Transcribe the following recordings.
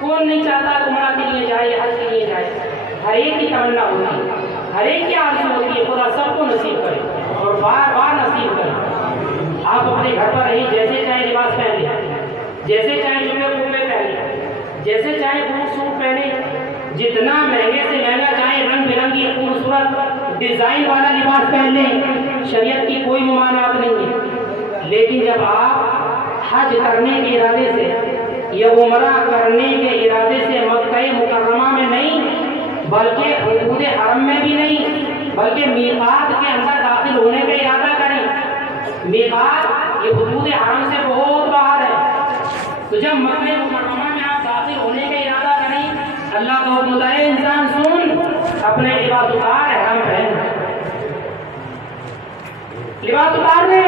کون نہیں چاہتا کہ عمرہ کے لیے جائے، حج کے لیے جائے؟ ہر ایک کی تمنا ہوتی ہے، ہر ایک کی آرزو ہوتی ہے، خدا سب کو نصیب کرے اور بار بار نصیب کرے۔ آپ اپنے گھر پر رہی، جیسے چاہے لباس پہن لیں، جیسے چاہے جمعے پہن لیں، جیسے چاہے بوٹ سوٹ پہنے، جتنا مہنگے سے مہنگا چاہے رنگ برنگی خوبصورت ڈیزائن والا لباس پہن لیں، شریعت کی کوئی ممانعت نہیں ہے۔ لیکن جب آپ حج کرنے کے ارادے سے یا عمرہ کرنے کے ارادے سے مکہ مکرمہ میں نہیں بلکہ حدود حرم میں بھی نہیں بلکہ میقات کے اندر داخل ہونے کا ارادہ کریں، میقات یہ حدود حرم سے بہت باہر ہے، تو جب مکہ مکرمہ میں آپ داخل ہونے کا ارادہ کریں، اللہ کا حکم ہے انسان سن، اپنے لباس اتار، احرام پہن، لباس اتار لے،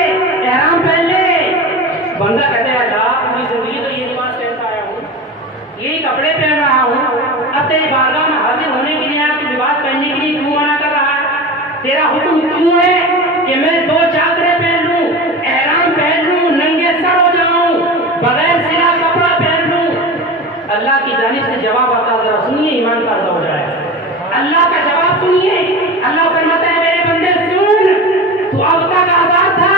احرام پہن لے۔ بندہ کہتے ہیں اللہ پوری زندگی تو یہ لباس پہنتا آیا ہوں، یہی کپڑے پہن رہا ہوں، اب تیری بارگاہ میں حاضر ہونے کے لیے تو لباس پہننے کے لیے کیوں منع کر رہا ہے؟ تیرا حکم کیوں ہے کہ میں 2 چادریں پہن لوں، احرام پہن لوں، ننگے سر ہو جاؤں، بغیر سلا کپڑا پہن لوں؟ اللہ کی جانب سے جواب آتا، ذرا سنیے، ایمان کا ہو جائے۔ اللہ کا جواب سنیے، اللہ فرماتا ہے میرے بندے سن، تو اب تک آزاد تھا،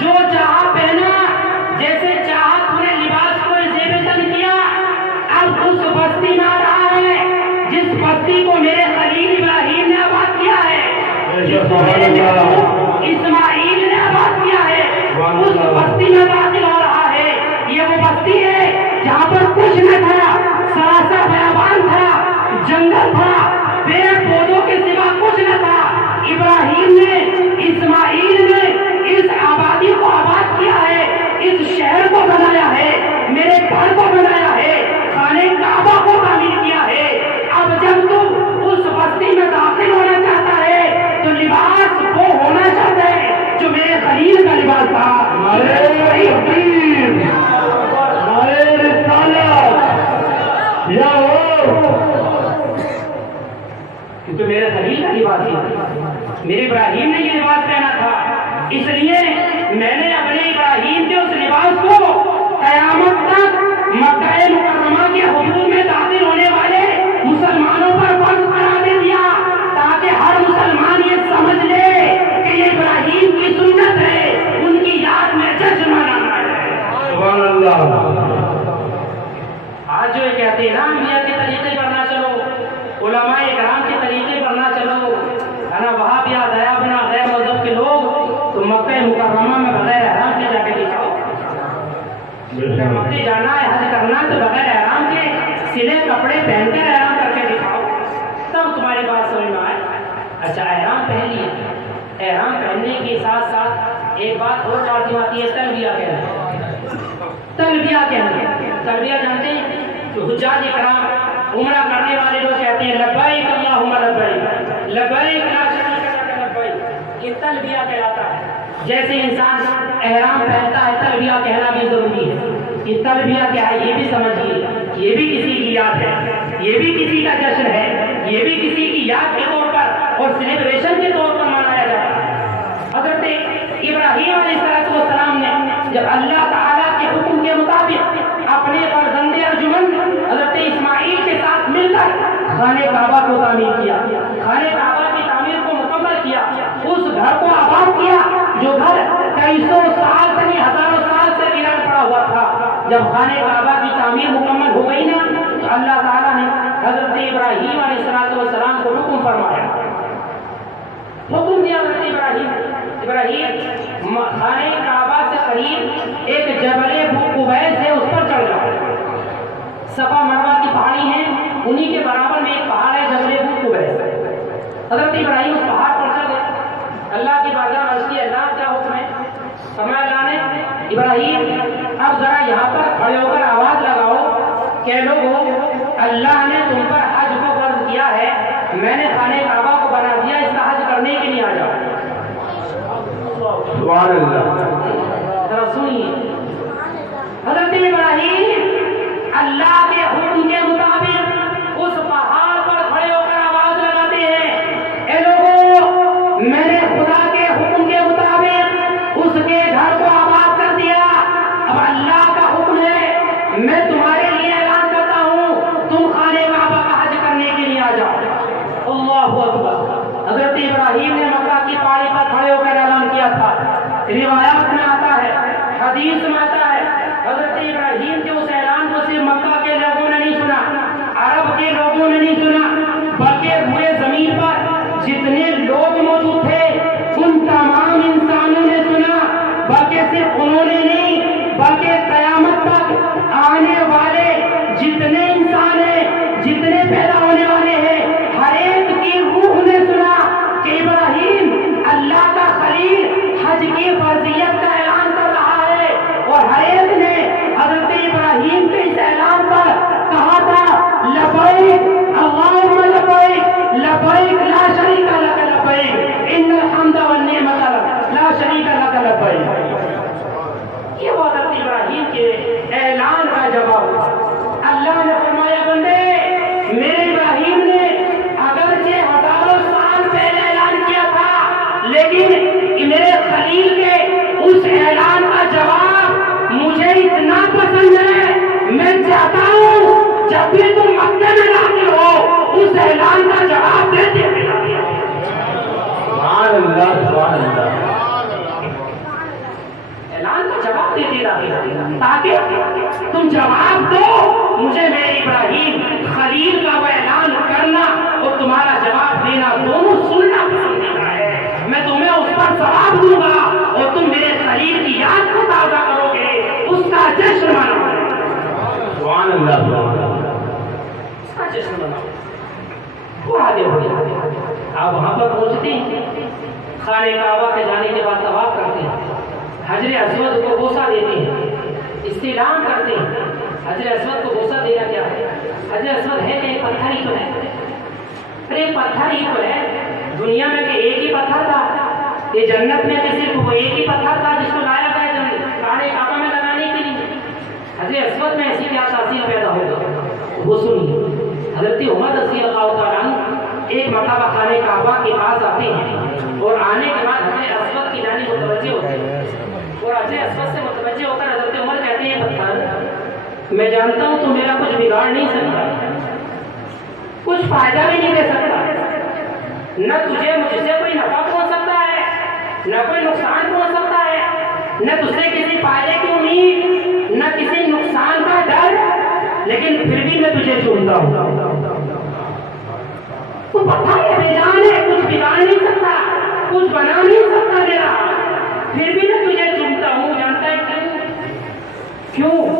جو چاہا پہنا، جیسے چاہا تو نے لباس کو زیب تن کیا، اب اس بستی میں آ رہا ہے جس بستی کو میرے خلیل ابراہیم نے آباد کیا ہے، جس کو میرے محبوب اسماعیل نے آباد کیا ہے، اس بستی میں داخل ہو رہا ہے۔ یہ وہ بستی ہے جہاں پر کچھ نہ تھا، سراسر بیابان تھا، جنگل تھا، پیڑ پودوں کے سوا کچھ نہ تھا۔ ابراہیم نے، اسماعیل نے اس آبادی کو آباد کیا ہے، اس شہر کو بنایا ہے، میرے گھر کو بنایا ہے، خانہ کعبہ کو تعمیر کیا ہے۔ اب جب تم اس بستی میں داخل ہونا چاہتا ہے تو لباس وہ ہونا چاہتا ہے جو میرے خلیل کا لباس تھا۔ تو میرے خلیل کا لباس تھا، میرے ابراہیم نے یہ لباس پہنا تھا، اس لیے میں نے اپنے ابراہیم کے اس لباس کو قیامت تک مکہ مکرمہ کے حدود میں داخل ہونے والے مسلمانوں پر فرض قرار دے دیا، تاکہ ہر مسلمان یہ سمجھ لے کہ یہ ابراہیم کی سنت ہے، ان کی یاد میں جشن منانا ہے۔ سبحان اللہ۔ آج جو یہ کہتے ہیں نا انبیاء کے طریقے پر نہ چلو، علماء کرام کے طریقے پر نہ چلو، ہے نا، وہاں بھی آیا بنا غیر مذہب کے لوگ تو مکہ مکرمہ میں بغیر احرام کے جا کے دکھاؤ، جب مکے جانا ہے، حج کرنا تو بغیر احرام کے سلے کپڑے پہن کر احرام کر کے دکھاؤ، تب تمہاری بات سمجھ میں آئے۔ اچھا احرام پہن لیے، احرام پہننے کے ساتھ ساتھ ایک بات اور لازم آتی ہے، تلبیہ کہنا۔ تلبیہ کہنا، تلبیہ جانتے ہیں تو حجاج کرام، عمرہ کرنے والے لوگ کہتے ہیں لبیک اللہم لبیک، لبیک لا شریک لک لبیک، یہ تلبیہ کہلاتا ہے۔ جیسے انسان احرام پہنتا ہے تلبیہ کہنا بھی ضروری ہے۔ یہ تلبیہ کیا ہے یہ بھی سمجھیے، یہ بھی کسی کی یاد ہے، یہ بھی کسی کا جشن ہے، یہ بھی کسی کی یاد کے طور پر اور سیلیبریشن کے طور پر منایا جاتا ہے۔ حضرت ابراہیم علیہ السلام نے جب اللہ تعالیٰ کے حکم کے مطابق اپنے فرزند ارجمند حضرت اسماعیل کے ساتھ مل کر خانہ کعبہ کو تعمیر کیا، خانہ کعبہ کی تعمیر کو مکمل کیا، اس گھر کو آباد کیا جو گھر کئی سو سال سے نہیں ہزاروں سال سے ویران پڑا ہوا تھا۔ جب خانہ کعبہ کی تعمیر مکمل ہو گئی نا تو اللہ تعالیٰ نے حضرت ابراہیم علیہ السلام کو حکم فرمایا، حکم دیا حضرت ابراہیم خانہ کعبہ سے قریب ایک جبل قبیس ہے، اس پر چڑھ جاؤ۔ صفا مروہ کی پہاڑی ہیں، انہی کے برابر میں ایک پہاڑ ہے جبل قبیس۔ حضرت ابراہیم اس پہاڑ پر چڑھ گئے، اللہ کی بارگاہ میں عرض کی اللہ کیا حکم ہے؟ فرمایا اللہ نے ابراہیم اب ذرا یہاں پر کھڑے ہو کر آواز لگاؤ کہ لوگوں اللہ نے تم پر حج کو فرض کیا ہے، میں نے خانہ کعبہ کو بنا دیا، اس کا حج کرنے کے لیے آ جاؤ۔ سبحان اللہ۔ ذرا سنیے، حضرت ابراہیم اللہ کے حکم کے مطابق اس پہاڑ پر کھڑے ہو کر آواز لگاتے ہیں، اے لوگوں روایات میں آتا ہے، حدیث میں آتا ہے، حضرت ابراہیم کے اس اعلان کو صرف مکہ کے لوگوں نے نہیں سنا، عرب کے لوگوں نے نہیں سنا، بلکہ پورے زمین پر جتنے لوگ موجود تھے ان تمام انسانوں نے سنا، بلکہ صرف انہوں نے نہیں بلکہ قیامت تک آنے والے جتنے انسان ہیں، جتنے پیدا ہونے والے ہیں، ہر ایک کی روح نے سنا کہ ابراہیم اللہ کا خلیل حج کی فرضیت کا اعلان کر رہا ہے، اور ہر ایک نے حضرت ابراہیم کے اس اعلان پر کہا تھا لبیک اللہم لبیک لبیک لا شریک لک لبیک ان الحمد والنعمت لک لا شریک لک لبیک۔ یہ وہ حضرت ابراہیم کے اعلان کا جواب۔ اللہ نے فرمایا بندے میرے ابراہیم نے اگرچہ ہزاروں سال پہلے اعلان کیا تھا، لیکن میرے خلیل کے اس اعلان کا جواب مجھے اتنا پسند ہے، میں چاہتا ہوں جب بھی تم مکے میں داخل ہو اس اعلان کا جواب دیتے ہوئے داخل ہو۔ سبحان اللہ سبحان اللہ، اعلان کا جواب دیتے داخل ہو تاکہ تم جواب دو مجھے میرے ابراہیم خلیل کا وہ اعلان کرنا اور تمہارا جواب دینا دونوں سننا پسندیدہ ہے، میں تمہیں اس پر ثواب دوں گا اور تم میرے خلیل کی یاد کو تازہ کرو گے، اس کا جشن مناؤ گے۔ سبحان اللہ سبحان اللہ، اس کا جشن مناؤ۔ وہ آگے بڑھے، آپ وہاں پر پہنچتے ہیں، خانہ کعبہ کے جانے کے بعد طواف کرتے ہیں، حجر اسود کو بوسہ دیتے ہیں، استلام کرتے ہیں۔ حجر اسود کو بوسہ دینا کیا ہے؟ حجر اسود ہے کہ ایک پتھر ہی تو ہے، ایک پتھر ہی تو ہے دنیا میں کہ ایک ہی پتھر تھا، یہ جنت میں کہ صرف وہ ایک ہی پتھر تھا جس کو لایا گیا جنت خانہ کعبہ میں لگانے کے لیے؟ حجر اسود میں ایسی کیا تاثیر پیدا ہوگا وہ سنیے۔ حضرت عمر رضی اللہ تعالیٰ عنہ ایک مرتبہ خانہ کعبہ کے پاس آتے ہیں اور آنے کے بعد حجر اسود کی جانب متوجہ ہوتے ہیں، اور حجر اسود سے متوجہ ہو کر حضرت عمر کہتے ہیں پتھر میں جانتا ہوں تو میرا کچھ بگاڑ نہیں سکتا، کچھ فائدہ بھی نہیں دے سکتا، نہ تجھے مجھ سے کوئی نفع پہنچ سکتا ہے نہ کوئی نقصان پہنچ سکتا ہے، نہ تجھے کسی فائدے کی امید نہ کسی نقصان کا ڈر، لیکن پھر بھی میں تجھے چنتا ہوں۔ تو پتھر یہ بیجان ہے، کچھ بگاڑ نہیں سکتا، کچھ بنا نہیں سکتا میرا، پھر بھی میں تجھے چنتا ہوں۔ جانتا ہے کیوں؟